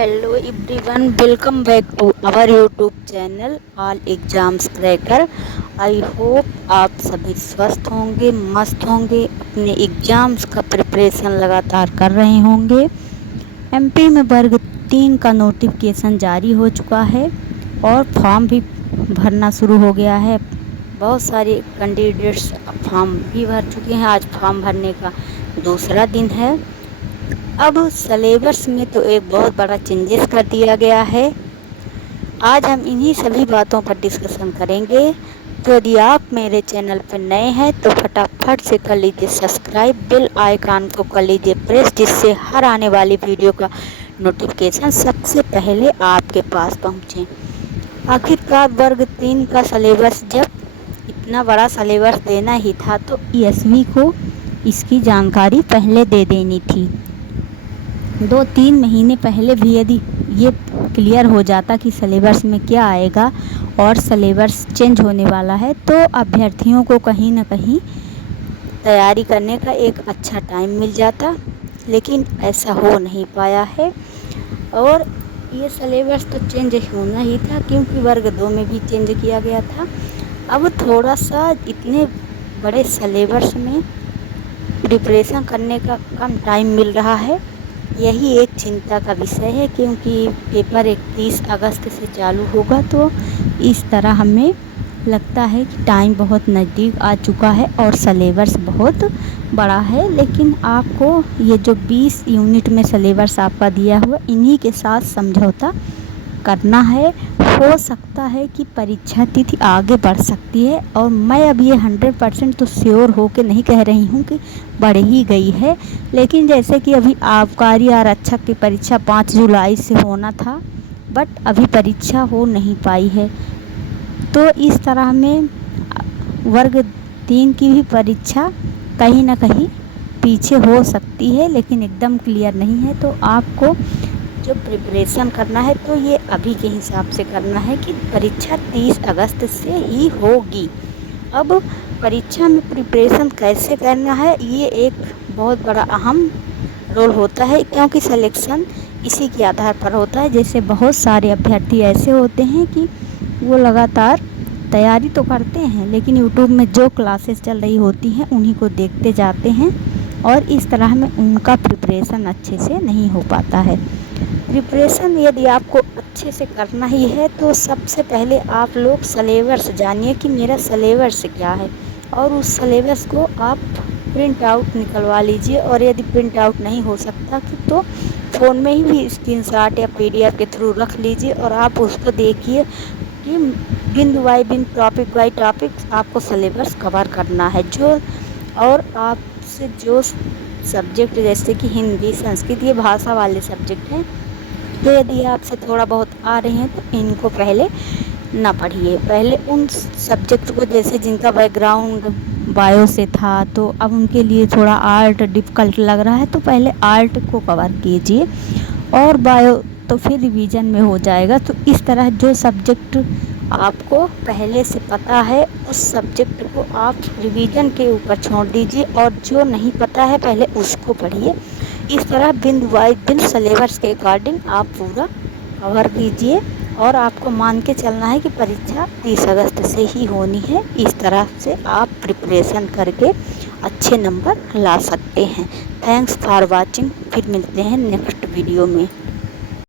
Hello everyone, welcome back to our YouTube channel all exams cracker. I hope आप सभी स्वस्थ होंगे, मस्त होंगे, अपने एग्ज़ाम्स का प्रिपरेशन लगातार कर रहे होंगे। एमपी में वर्ग 3 का नोटिफिकेशन जारी हो चुका है और फॉर्म भी भरना शुरू हो गया है। बहुत सारे कैंडिडेट्स फॉर्म भी भर चुके हैं। आज फॉर्म भरने का दूसरा दिन है। अब सिलेबस में तो एक बहुत बड़ा चेंजेस कर दिया गया है। आज हम इन्हीं सभी बातों पर डिस्कशन करेंगे। तो यदि आप मेरे चैनल पर नए हैं तो फटाफट से कर लीजिए सब्सक्राइब, बेल आइकन को कर लीजिए प्रेस, जिससे हर आने वाली वीडियो का नोटिफिकेशन सबसे पहले आपके पास पहुंचे। आखिरकार वर्ग 3 का सिलेबस, जब इतना बड़ा सिलेबस देना ही था तो ईएसवी को इसकी जानकारी पहले दे देनी थी। 2-3 महीने पहले भी यदि ये क्लियर हो जाता कि सिलेबस में क्या आएगा और सिलेबस चेंज होने वाला है, तो अभ्यर्थियों को कहीं ना कहीं तैयारी करने का एक अच्छा टाइम मिल जाता। लेकिन ऐसा हो नहीं पाया है और ये सिलेबस तो चेंज होना ही था, क्योंकि वर्ग 2 में भी चेंज किया गया था। अब थोड़ा सा इतने बड़े सिलेबस में प्रिपरेशन करने का कम टाइम मिल रहा है। यही एक चिंता का विषय है, क्योंकि पेपर 31 अगस्त से चालू होगा। तो इस तरह हमें लगता है कि टाइम बहुत नज़दीक आ चुका है और सिलेबस बहुत बड़ा है। लेकिन आपको ये जो 20 यूनिट में सिलेबस आपका दिया हुआ, इन्हीं के साथ समझौता करना है। हो सकता है कि परीक्षा तिथि आगे बढ़ सकती है, और मैं अब ये 100% तो श्योर हो के नहीं कह रही हूँ कि बढ़ ही गई है। लेकिन जैसे कि अभी आबकारी आरक्षक की परीक्षा 5 जुलाई से होना था, बट अभी परीक्षा हो नहीं पाई है। तो इस तरह में वर्ग 3 की भी परीक्षा कहीं ना कहीं पीछे हो सकती है, लेकिन एकदम क्लियर नहीं है। तो आपको जो प्रिपरेशन करना है तो ये अभी के हिसाब से करना है कि परीक्षा 30 अगस्त से ही होगी। अब परीक्षा में प्रिपरेशन कैसे करना है, ये एक बहुत बड़ा अहम रोल होता है, क्योंकि सिलेक्शन इसी के आधार पर होता है। जैसे बहुत सारे अभ्यर्थी ऐसे होते हैं कि वो लगातार तैयारी तो करते हैं, लेकिन यूट्यूब में जो क्लासेस चल रही होती हैं उन्हीं को देखते जाते हैं, और इस तरह में उनका प्रिपरेशन अच्छे से नहीं हो पाता है। प्रिपरेशन यदि आपको अच्छे से करना ही है तो सबसे पहले आप लोग सिलेबस जानिए कि मेरा सिलेबस क्या है, और उस सिलेबस को आप प्रिंट आउट निकलवा लीजिए। और यदि प्रिंट आउट नहीं हो सकता कि तो फ़ोन में ही भी स्क्रीनशॉट या पीडीएफ के थ्रू रख लीजिए, और आप उसको देखिए कि बिंदु बाई बिंदु, टॉपिक बाई टॉपिक आपको सिलेबस कवर करना है। जो और आपसे जो सब्जेक्ट जैसे कि हिंदी, संस्कृत, ये भाषा वाले सब्जेक्ट हैं, तो यदि आपसे थोड़ा बहुत आ रहे हैं तो इनको पहले ना पढ़िए। पहले उन सब्जेक्ट को, जैसे जिनका बैकग्राउंड बायो से था तो अब उनके लिए थोड़ा आर्ट डिफ़िकल्ट लग रहा है, तो पहले आर्ट को कवर कीजिए, और बायो तो फिर रिवीजन में हो जाएगा। तो इस तरह जो सब्जेक्ट आपको पहले से पता है उस सब्जेक्ट को आप रिवीजन के ऊपर छोड़ दीजिए, और जो नहीं पता है पहले उसको पढ़िए। इस तरह बिंदु बाई बिंदु सिलेबस के अकॉर्डिंग आप पूरा कवर कीजिए, और आपको मान के चलना है कि परीक्षा 30 अगस्त से ही होनी है। इस तरह से आप प्रिपरेशन करके अच्छे नंबर ला सकते हैं। Thanks for watching. फिर मिलते हैं नेक्स्ट वीडियो में।